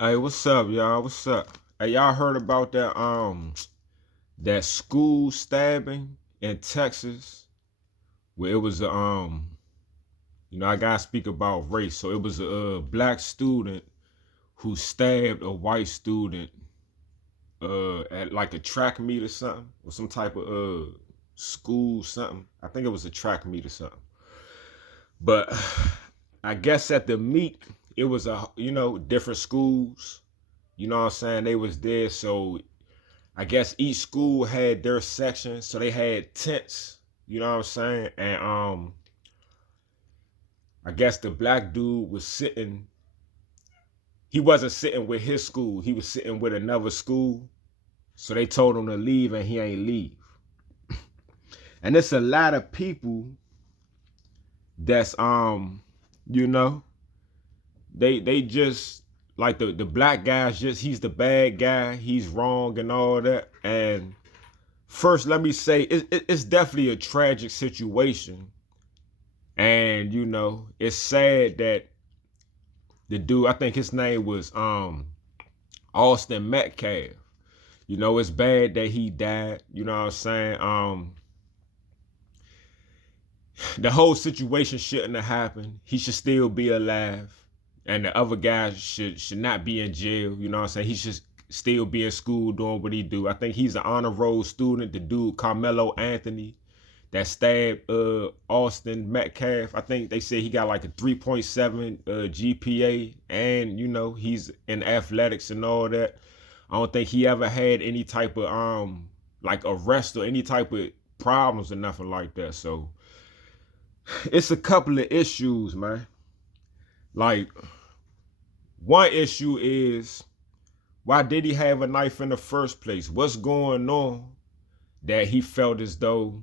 Hey, what's up, y'all? What's up? Hey, y'all heard about that school stabbing in Texas where it was I gotta speak about race. So it was a black student who stabbed a white student at like a track meet or something, or some type of school something. I think it was a track meet or something. But I guess at the meet it was different schools. You know what I'm saying? They was there, so I guess each school had their section, so they had tents. You know what I'm saying? And I guess the black dude was sitting. He wasn't sitting with his school. He was sitting with another school. So they told him to leave, and he ain't leave. And it's a lot of people that's you know, they just like the black guy's just he's the bad guy. He's wrong and all that. And first, let me say it's definitely a tragic situation, and it's sad that the dude, I think his name was Austin Metcalf. It's bad that he died. You know what I'm saying? The whole situation shouldn't have happened. He should still be alive, and the other guy should not be in jail. You know what I'm saying? He should still be in school doing what he do. I think he's an honor roll student. The dude Karmelo Anthony that stabbed Austin Metcalf. I think they said he got like a 3.7 GPA, and he's in athletics and all that. I don't think he ever had any type of like arrest or any type of problems or nothing like that. So it's a couple of issues, man. Like, one issue is, why did he have a knife in the first place? What's going on that he felt as though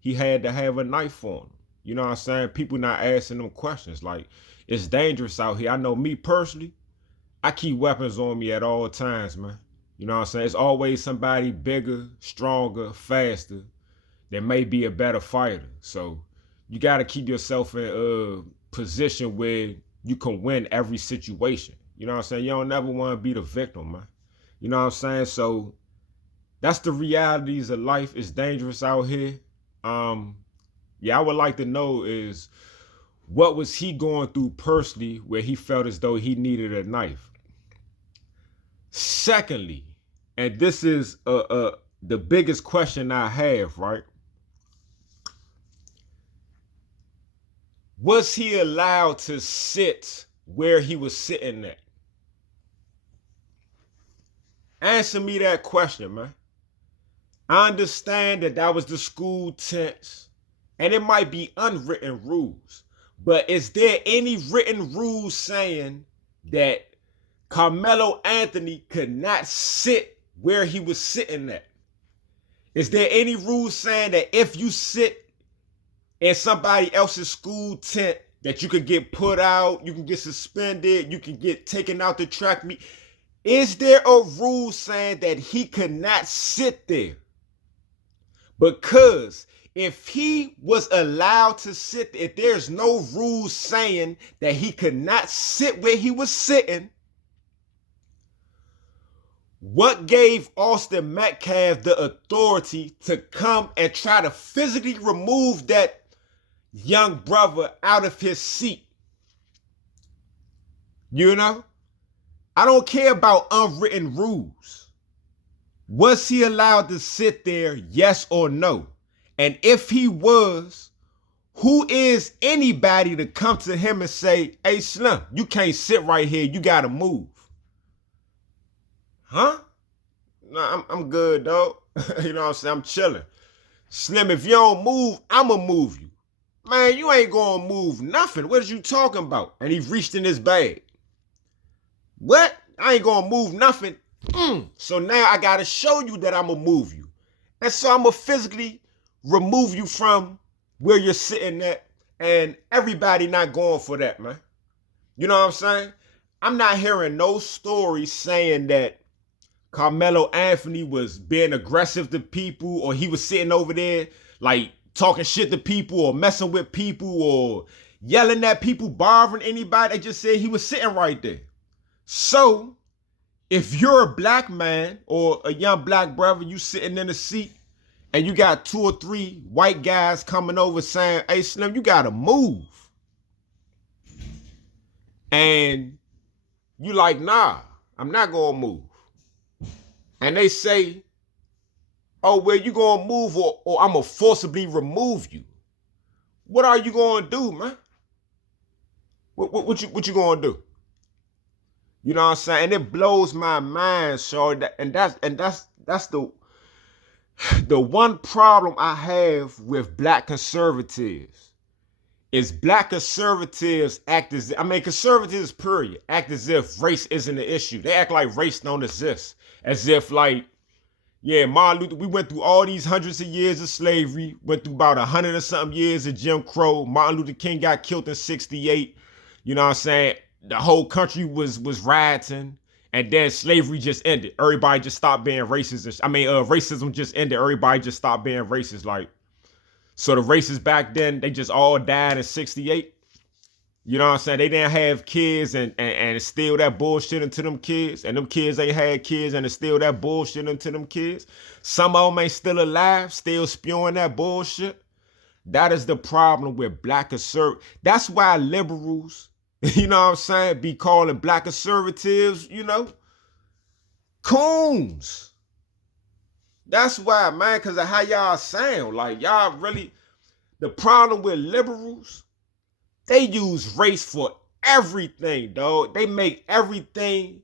he had to have a knife on him? You know what I'm saying? People not asking them questions. Like, it's dangerous out here. I know me personally, I keep weapons on me at all times, man. You know what I'm saying? It's always somebody bigger, stronger, faster that may be a better fighter. So you got to keep yourself in a position where you can win every situation. You know what I'm saying? You don't never want to be the victim, man. You know what I'm saying? So that's the realities of life. It's dangerous out here. Yeah, I would like to know is, what was he going through personally where he felt as though he needed a knife? Secondly, and this is the biggest question I have, right? Was he allowed to sit where he was sitting at? Answer me that question, man. I understand that was the school tents, and it might be unwritten rules, but is there any written rules saying that Karmelo Anthony could not sit where he was sitting at? Is there any rules saying that if you sit in somebody else's school tent that you could get put out, you can get suspended, you can get taken out the track meet? Is there a rule saying that he could not sit there? Because if he was allowed to sit, if there's no rules saying that he could not sit where he was sitting, what gave Austin Metcalf the authority to come and try to physically remove that young brother out of his seat? I don't care about unwritten rules. Was he allowed to sit there, yes or no? And if he was, who is anybody to come to him and say, hey, Slim, you can't sit right here, you gotta move? Huh? Nah, I'm good, dog. You know what I'm saying? I'm chilling. Slim, if you don't move, I'ma move you. Man, you ain't gonna move nothing. What is you talking about? And he reached in his bag. What? I ain't gonna move nothing. So now I gotta show you that I'ma move you. And so I'ma physically remove you from where you're sitting at. And everybody not going for that, man. You know what I'm saying? I'm not hearing no stories saying that Karmelo Anthony was being aggressive to people, or he was sitting over there like talking shit to people or messing with people or yelling at people, bothering anybody. They just said he was sitting right there. So if you're a black man or a young black brother, you sitting in a seat and you got 2 or 3 white guys coming over saying, hey, Slim, you gotta move. And you like, nah, I'm not gonna move. And they say, oh, well, you gonna move or I'm gonna forcibly remove you. What are you gonna do, man? What you gonna do? You know what I'm saying? And it blows my mind, so that's the one problem I have with black conservatives is black conservatives act as, I mean, conservatives, period, act as if race isn't an issue. They act like race don't exist. As if, like, yeah, Martin Luther, we went through all these hundreds of years of slavery, went through about 100 or something years of Jim Crow. Martin Luther King got killed in 68. You know what I'm saying? The whole country was rioting. And then slavery just ended. Everybody just stopped being racist. Racism just ended. Everybody just stopped being racist. Like, so the racists back then, they just all died in 68. You know what I'm saying? They didn't have kids and instill that bullshit into them kids. And them kids ain't had kids and instill that bullshit into them kids. Some of them ain't still alive, still spewing that bullshit. That is the problem with black conservatives. That's why liberals, you know what I'm saying, be calling black conservatives, you know, coons. That's why, man, because of how y'all sound. Like, y'all really, the problem with liberals, they use race for everything, dog. They make everything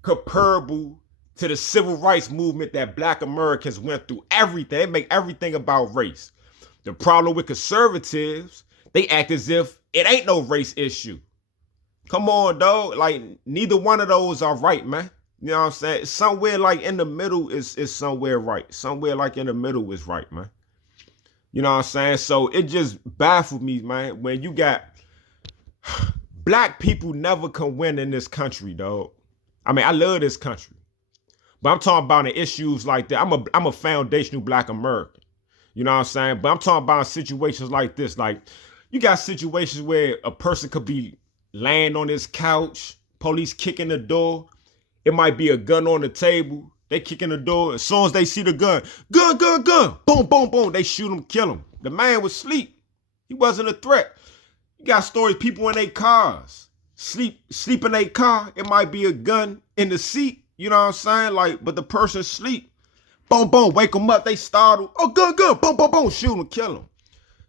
comparable to the civil rights movement that black Americans went through. Everything. They make everything about race. The problem with conservatives, they act as if it ain't no race issue. Come on, dog. Like, neither one of those are right, man. You know what I'm saying? Somewhere like in the middle is somewhere right. Somewhere like in the middle is right, man. You know what I'm saying? So it just baffled me, man, when you got black people never can win in this country, dog. I mean, I love this country. But I'm talking about the issues like that. I'm a foundational black American. You know what I'm saying? But I'm talking about situations like this. Like, you got situations where a person could be laying on his couch, police kicking the door. It might be a gun on the table. They kicking the door. As soon as they see the gun, gun, boom, boom, boom, they shoot him, kill him. The man was asleep. He wasn't a threat. You got stories, people in their cars, sleep in their car. It might be a gun in the seat. You know what I'm saying? Like, but the person sleep. Boom, boom, wake them up. They startle. Oh, gun, boom, boom, boom, shoot him, kill him.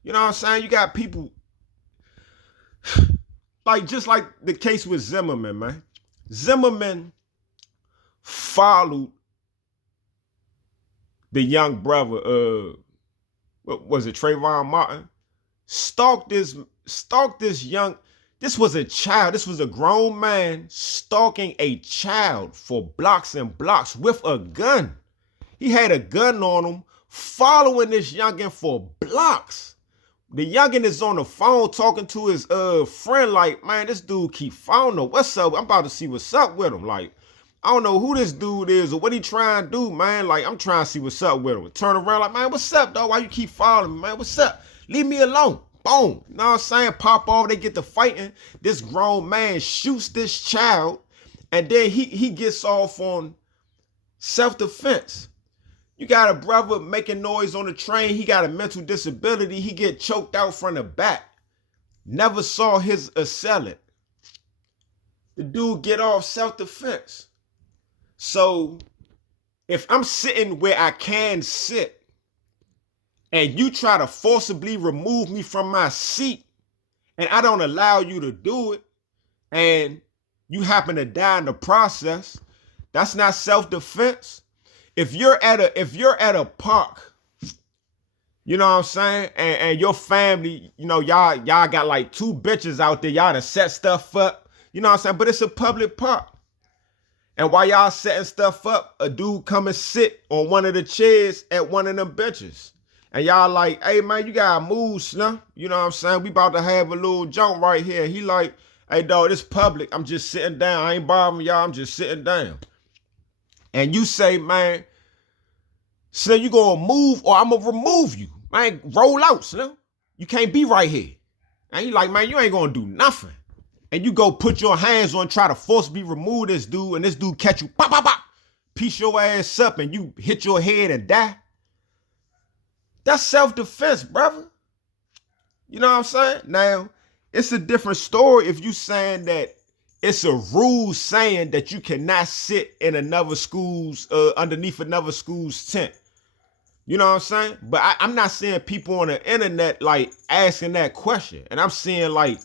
You know what I'm saying? You got people, like, just like the case with Zimmerman, man. Zimmerman followed the young brother, what was it, Trayvon Martin? Stalked this young, this was a child, this was a grown man stalking a child for blocks and blocks with a gun. He had a gun on him, following this youngin' for blocks. The youngin' is on the phone talking to his friend like, man, this dude keep following him. What's up? I'm about to see what's up with him. Like, I don't know who this dude is or what he trying to do, man. Like, I'm trying to see what's up with him. Turn around like, man, what's up, dog? Why you keep following me, man? What's up? Leave me alone. Boom. You know what I'm saying? Pop off. They get to fighting. This grown man shoots this child. And then he gets off on self-defense. You got a brother making noise on the train. He got a mental disability. He get choked out from the back. Never saw his assailant. The dude get off self-defense. So if I'm sitting where I can sit and you try to forcibly remove me from my seat and I don't allow you to do it and you happen to die in the process, that's not self-defense. If you're at a park, you know what I'm saying, and your family, you know, y'all got like 2 bitches out there, y'all to set stuff up, you know what I'm saying, but it's a public park. And while y'all setting stuff up, a dude come and sit on one of the chairs at one of them benches. And y'all like, hey, man, you gotta move, Slim. You know what I'm saying? We about to have a little jump right here. He like, hey, dog, this public. I'm just sitting down. I ain't bothering y'all. I'm just sitting down. And you say, man, Slim, you gonna move or I'm gonna remove you. Man, roll out, Slim. You can't be right here. And he like, man, you ain't gonna do nothing. and you go put your hands on, try to forcibly remove this dude, and this dude catch you, pop, pop, pop, piece your ass up, and you hit your head and die. That's self-defense, brother. You know what I'm saying? Now, it's a different story if you saying that it's a rule saying that you cannot sit in another school's, underneath another school's tent. You know what I'm saying? But I'm not seeing people on the internet like asking that question. And I'm seeing like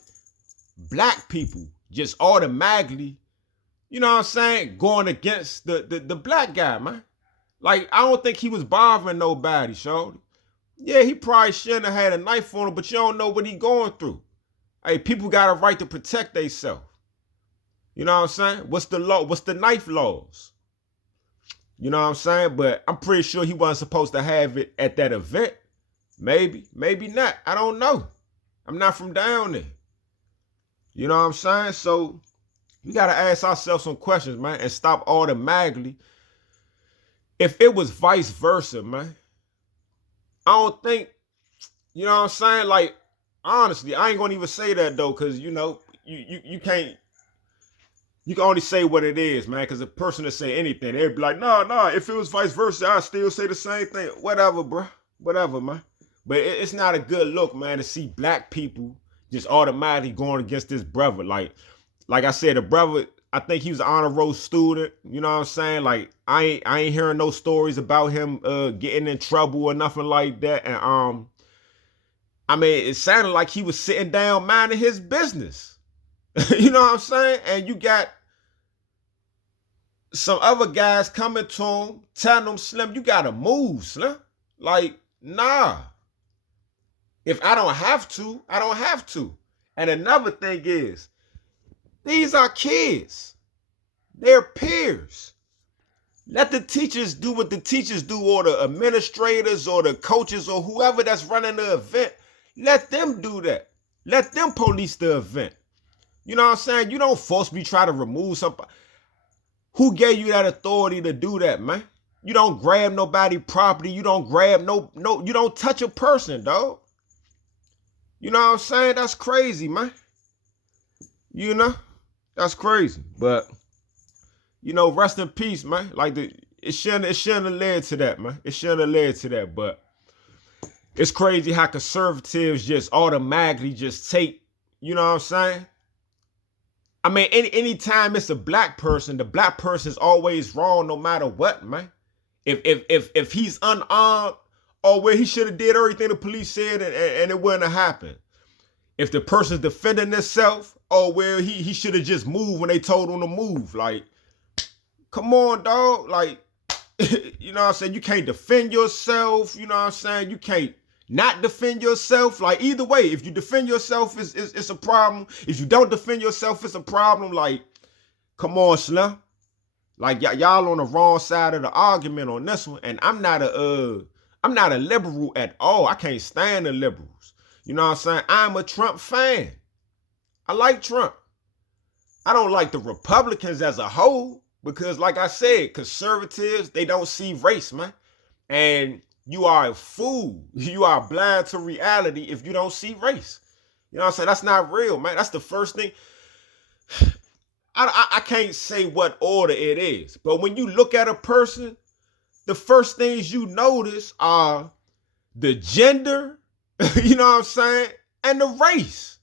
black people just automatically, you know what I'm saying, going against the black guy, man. Like, I don't think he was bothering nobody, shorty. Yeah, he probably shouldn't have had a knife on him, but you don't know what he going through. Hey, people got a right to protect themselves. You know what I'm saying? What's the law? What's the knife laws? You know what I'm saying? But I'm pretty sure he wasn't supposed to have it at that event. Maybe, maybe not. I don't know. I'm not from down there. You know what I'm saying? So we got to ask ourselves some questions, man, and stop automatically. If it was vice versa, man, I don't think, you know what I'm saying? Like, honestly, I ain't going to even say that, though, because, you know, you can't, you can only say what it is, man, because a person to say anything, they'd be like, nah, if it was vice versa, I'd still say the same thing. Whatever, bro. Whatever, man. But it's not a good look, man, to see black people just automatically going against this brother. Like I said, the brother, I think he was an honor roll student. You know what I'm saying? Like, I ain't hearing no stories about him getting in trouble or nothing like that. And I mean, it sounded like he was sitting down minding his business. You know what I'm saying? And you got some other guys coming to him, telling him, Slim, you gotta move, Slim. Like, nah. If I don't have to, I don't have to. And another thing is, these are kids. They're peers. Let the teachers do what the teachers do, or the administrators or the coaches or whoever that's running the event. Let them do that. Let them police the event. You know what I'm saying? You don't forcibly try to remove somebody. Who gave you that authority to do that, man? You don't grab nobody property. You don't grab you don't touch a person, dog. You know what I'm saying? That's crazy, man. You know? That's crazy. But, you know, rest in peace, man. Like, it shouldn't have led to that, man. It shouldn't have led to that. But it's crazy how conservatives just automatically just take, you know what I'm saying? I mean, anytime it's a black person, the black person's always wrong no matter what, man. If he's unarmed, or where he should have did everything the police said and it wouldn't have happened. If the person's defending themselves, or where he should have just moved when they told him to move. Like, come on, dog. Like, you know what I'm saying? You can't defend yourself. You know what I'm saying? You can't not defend yourself. Like, either way, if you defend yourself, it's a problem. If you don't defend yourself, it's a problem. Like, come on, Slim. Like, y'all on the wrong side of the argument on this one. And I'm not a liberal at all. I can't stand the liberals. You know what I'm saying? I'm a Trump fan. I like Trump. I don't like the Republicans as a whole because, like I said, conservatives, they don't see race, man. And you are a fool. You are blind to reality if you don't see race. You know what I'm saying? That's not real, man. That's the first thing. I can't say what order it is, but when you look at a person, the first things you notice are the gender, you know what I'm saying, and the race.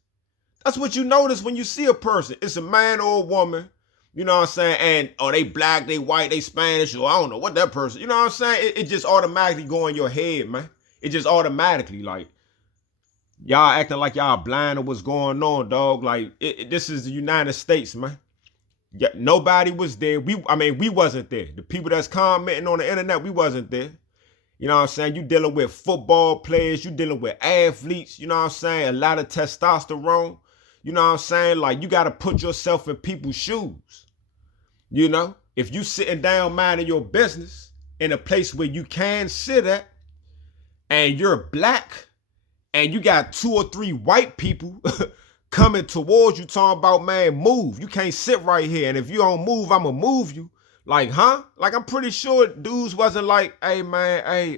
That's what you notice when you see a person. It's a man or a woman, you know what I'm saying, and they black, they white, they Spanish, or I don't know what that person, you know what I'm saying? It just automatically go in your head, man. It just automatically, like, y'all acting like y'all blind to what's going on, dog. Like, this is the United States, man. Yeah, nobody was there. We wasn't there. The people that's commenting on the internet, we wasn't there. You know what I'm saying? You dealing with football players, you dealing with athletes, you know what I'm saying? A lot of testosterone. You know what I'm saying? Like, you got to put yourself in people's shoes. You know? If you sitting down minding your business in a place where you can sit at, and you're black, and you got 2 or 3 white people coming towards you talking about, man, move. You can't sit right here. And if you don't move, I'm going to move you. Like, huh? Like, I'm pretty sure dudes wasn't like, hey, man, hey,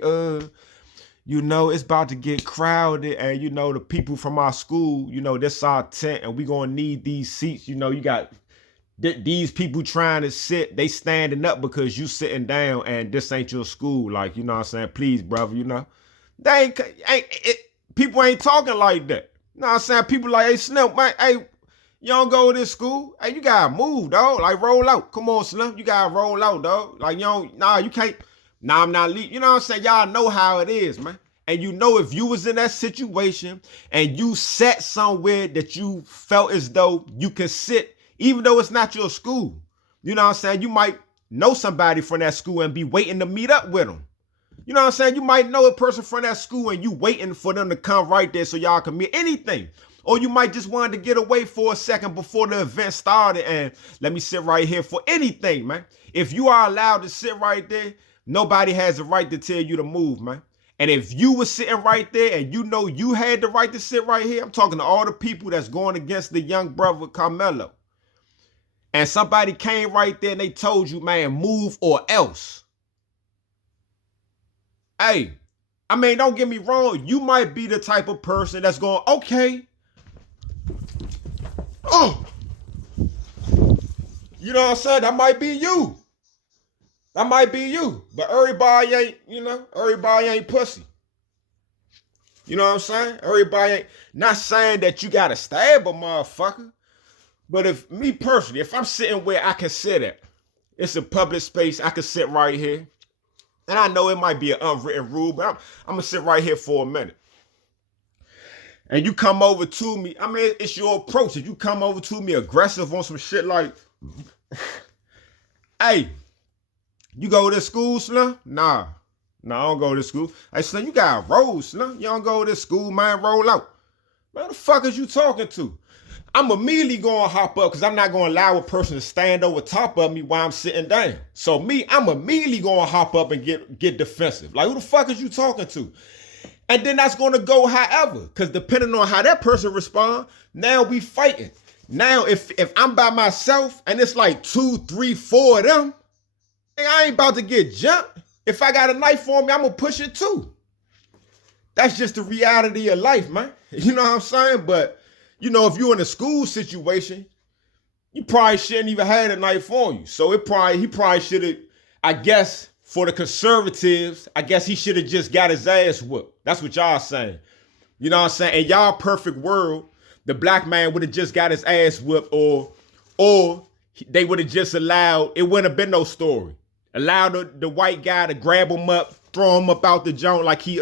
you know, it's about to get crowded, and you know, the people from our school, you know, this our tent, and we gonna need these seats. You know, you got these people trying to sit, they standing up because you sitting down, and this ain't your school. Like, you know what I'm saying? Please, brother, you know. They people ain't talking like that. You know what I'm saying? People like, hey, Slim, man, hey, you don't go to this school. Hey, you gotta move, dog. Like, roll out. Come on, Slim. You gotta roll out, dog. Like, you don't, nah, you can't. Nah, I'm not leaving. You know what I'm saying? Y'all know how it is, man. And you know, if you was in that situation and you sat somewhere that you felt as though you can sit, even though it's not your school, you know what I'm saying? You might know somebody from that school and be waiting to meet up with them. You know what I'm saying? You might know a person from that school and you waiting for them to come right there so y'all can meet anything. Or you might just want to get away for a second before the event started and let me sit right here for anything, man. If you are allowed to sit right there, nobody has the right to tell you to move, man. And if you were sitting right there and you know you had the right to sit right here, I'm talking to all the people that's going against the young brother Karmelo. And somebody came right there and they told you, man, move or else. Hey, I mean, don't get me wrong. You might be the type of person that's going, okay. Oh, you know what I'm saying? That might be you. That might be you. But everybody ain't, you know, everybody ain't pussy. You know what I'm saying? Everybody ain't, not saying that you got to stab a motherfucker. But if me personally, if I'm sitting where I can sit at, it's a public space, I can sit right here. And I know it might be an unwritten rule, but I'm going to sit right here for a minute. And you come over to me, I mean, it's your approach. If you come over to me aggressive on some shit like, hey, you go to school, Slim? Nah, I don't go to school. Hey, Slim, you got roll, Slim. You don't go to school, man, roll out. Man, the fuck is you talking to? I'm immediately going to hop up because I'm not going to allow a person to stand over top of me while I'm sitting down. So I'm immediately going to hop up and get defensive. Like, who the fuck is you talking to? And then that's going to go however, because depending on how that person respond, now we fighting. Now, if I'm by myself and it's like 2, 3, 4 of them, I ain't about to get jumped. If I got a knife on me, I'm going to push it too. That's just the reality of life, man. You know what I'm saying? But, you know, if you're in a school situation, you probably shouldn't even have a knife on you. So he probably should have, I guess, for the conservatives, I guess he should have just got his ass whooped. That's what y'all saying. You know what I'm saying? In y'all perfect world, the black man would have just got his ass whooped, or they would have just allowed, it wouldn't have been no story. Allow the white guy to grab him up, throw him up out the joint like he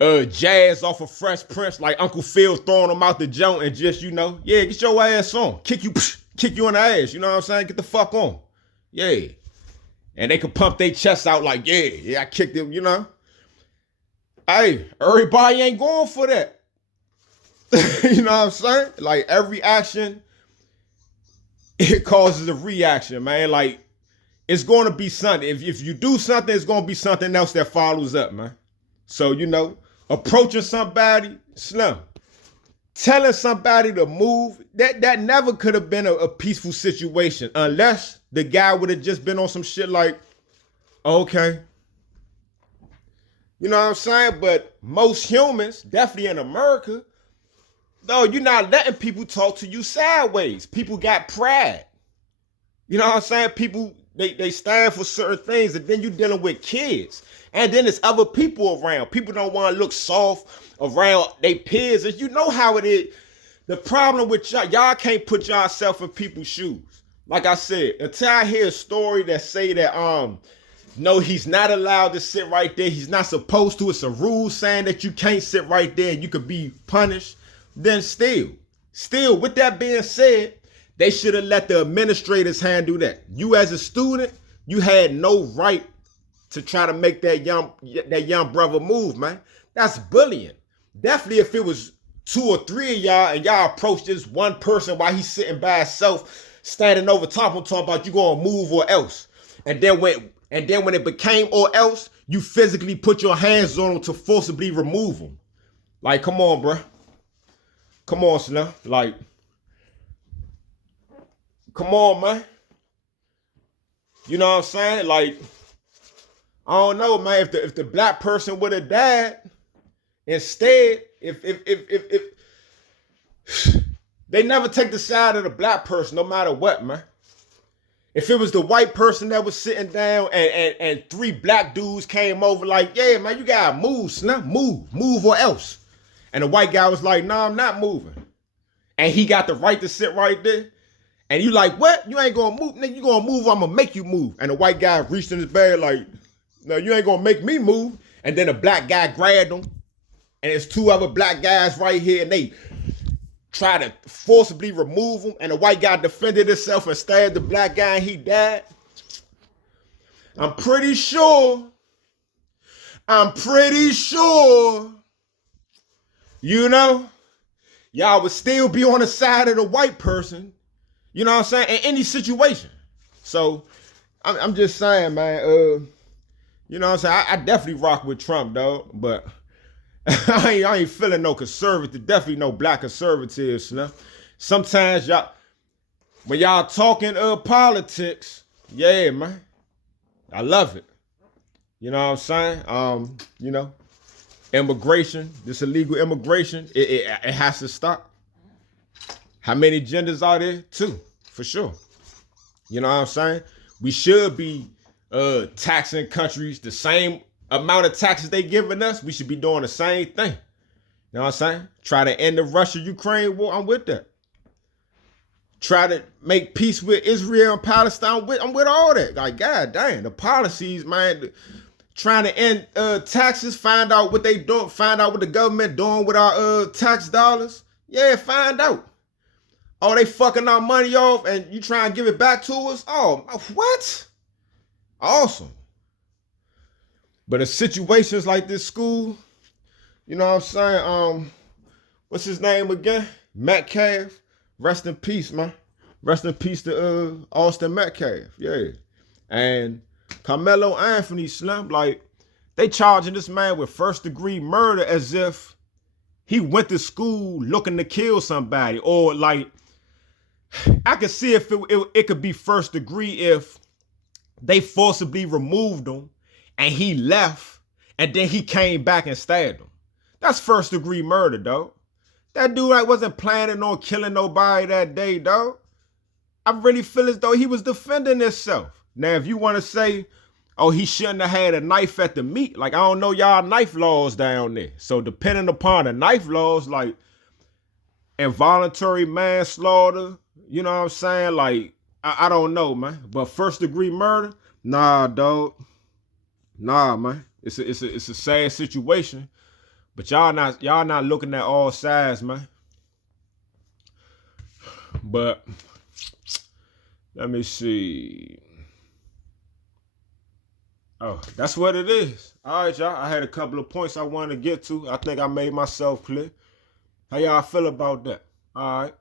Jazz off of Fresh Prince, like Uncle Phil throwing him out the joint and just, you know, yeah, get your ass on. Kick you in the ass, you know what I'm saying? Get the fuck on. Yeah. And they could pump their chest out like, yeah, I kicked him, you know? Hey, everybody ain't going for that. You know what I'm saying? Like, every action, it causes a reaction, man. Like, it's going to be something. If you do something, it's going to be something else that follows up, man. So, you know, approaching somebody, Slim, telling somebody to move, that never could have been a peaceful situation unless the guy would have just been on some shit like, okay. You know what I'm saying? But most humans, definitely in America, no, you're not letting people talk to you sideways. People got pride. You know what I'm saying? People, they stand for certain things, and then you're dealing with kids. And then there's other people around. People don't want to look soft around their peers. And you know how it is. The problem with y'all can't put yourself in people's shoes. Like I said, until I hear a story that say that, no, he's not allowed to sit right there. He's not supposed to. It's a rule saying that you can't sit right there and you could be punished. Then still, with that being said, they should have let the administrators handle that. You as a student, you had no right to try to make that young brother move, man. That's bullying. Definitely if it was 2 or 3 of y'all and y'all approach this one person while he's sitting by himself, standing over top of him talking about you gonna move or else. And then when it became or else, you physically put your hands on him to forcibly remove him. Like, come on, bro. Come on, Slim. Like, come on, man. You know what I'm saying? Like, I don't know, man. If the black person would have died instead, if they never take the side of the black person, no matter what, man. If it was the white person that was sitting down and three black dudes came over, like, yeah, man, you gotta move, snap, move or else. And the white guy was like, no, I'm not moving. And he got the right to sit right there. And you like, what? You ain't gonna move, nigga. You gonna move, or I'm gonna make you move. And the white guy reached in his bag like, no, you ain't gonna make me move. And then the black guy grabbed him. And there's two other black guys right here, and they try to forcibly remove him. And the white guy defended himself and stabbed the black guy, and he died. I'm pretty sure, you know, y'all would still be on the side of the white person, you know what I'm saying, in any situation. So I'm just saying, man, you know what I'm saying, I definitely rock with Trump, dog, but I ain't feeling no conservative, definitely no black conservatives, you know. Sometimes y'all, when y'all talking politics, yeah, man, I love it. You know what I'm saying? You know, immigration, this illegal immigration, it has to stop. How many genders are there? 2, for sure. You know what I'm saying? We should be taxing countries the same amount of taxes they giving us. We should be doing the same thing. You know what I'm saying? Try to end the Russia-Ukraine war. I'm with that. Try to make peace with Israel and Palestine. I'm with all that. Like, god damn, the policies, man. Trying to end taxes, find out what they doing, find out what the government doing with our tax dollars. Yeah, find out. Oh, they fucking our money off and you try and give it back to us? Oh, what? Awesome. But in situations like this school, you know what I'm saying? What's his name again? Metcalf. Rest in peace, man. Rest in peace to Austin Metcalf. Yeah. And Karmelo Anthony, Slim, like, they charging this man with first-degree murder as if he went to school looking to kill somebody. Or, like, I could see if it could be first degree if they forcibly removed him and he left and then he came back and stabbed him. That's first-degree murder, dog. That dude like, wasn't planning on killing nobody that day, dog. I really feel as though he was defending himself. Now, if you want to say, oh, he shouldn't have had a knife at the meet, like, I don't know y'all knife laws down there. So depending upon the knife laws, like involuntary manslaughter, you know what I'm saying? Like, I don't know, man. But first degree murder, nah, dog. Nah, man. It's a sad situation. But y'all not looking at all sides, man. But let me see. Oh, that's what it is. All right, y'all. I had a couple of points I wanted to get to. I think I made myself clear. How y'all feel about that? All right.